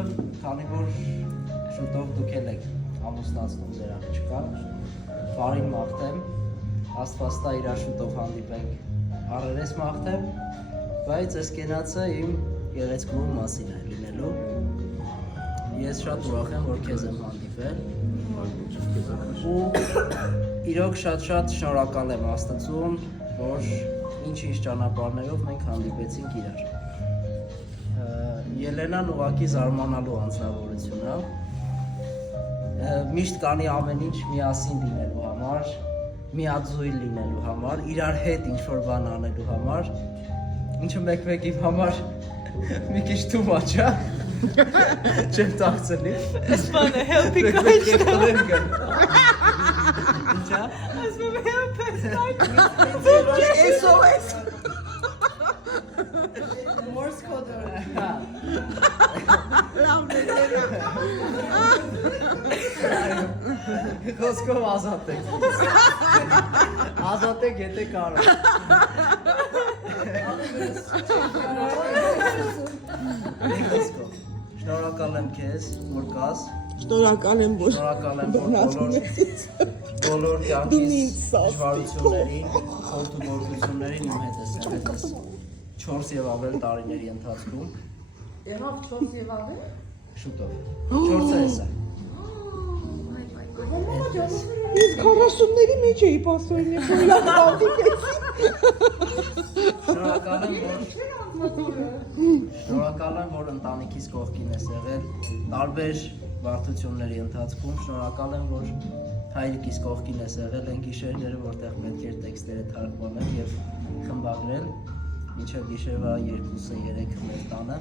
եմ, քանի որ շուտով դուք էլ եք ամուսնացնում ձեր աղջկան, բարին մաղթեմ, Աստվածտա իրար շուտով հանդիպենք, առերես մաղթեմ, բայց այս կենացը իմ գեղեցկուհու մասին է լինելու։ Ես շատ ուրախ եմ, որ քեզ եմ հանդիպել ու իրոք շատ շնորհակալ եմ Աստծուն, որ ինչ-ինչ ճանապարհներով մենք հանդիպեցինք իրար։ Ելենան ուղղակի զարմանալու անձնավորություն է։ Միշտ կանի ամեն ինչ միասին լինելու համար, միաձույլ լինելու համար, իրար հետ ինչ-որ բան անելու համար, ինչը մեկ-մեկ իմ համար մի քիչ too much է։ Չեմ տաղցնի։ Այս բանը help-ի կաշտ է։ Ինչա։ Ասում եմ help-ս կաշտ։ SOS Morse code-ը։ Լավն է Խոսքով ազատեք։ Ազատեք, եթե կարող։ Շնորհակալ եմ քեզ, որ կաս։ Շնորհակալ եմ, որ բոլոր կյանքիս դժվարություններին, խորհրդություններին իմ հետ ես եղել 4 եւ ավել տարիների ընթացքում։ Եղավ 4 եւ ավել։ Շուտով։ 4-ը էս է։ Ես 40-ների մեջ էի պասոյին, երբ որ լավ հանդիպ էի։ Շնորհակալ եմ, որ ընտանիքիս կողքին ես եղել տարբեր բարդությունների ընթացքում։ Շնորհակալ եմ, որ հայրիկիս կողքին ես եղել այն գիշերները, որտեղ պետք էր տեքստերը թարգմանել եւ խմբագրել, մինչև գիշերվա 2-3 մեր տանը։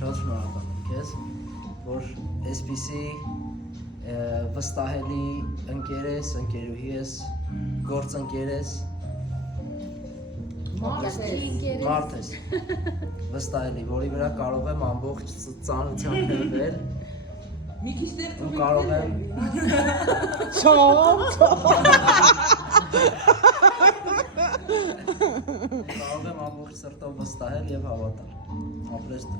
Շատ շնորհակալ եմ քեզ, որ այսպիսի վստահելի ընկեր ես, ընկերուհի ես, գործընկեր ես, մարդ ես, վստահելի, որի վրա կարող եմ ամբողջ ծանրությամբ հրվել ու կարող եմ ամբողջ սրտով վստահել և հավատալ։ Ապրես դու։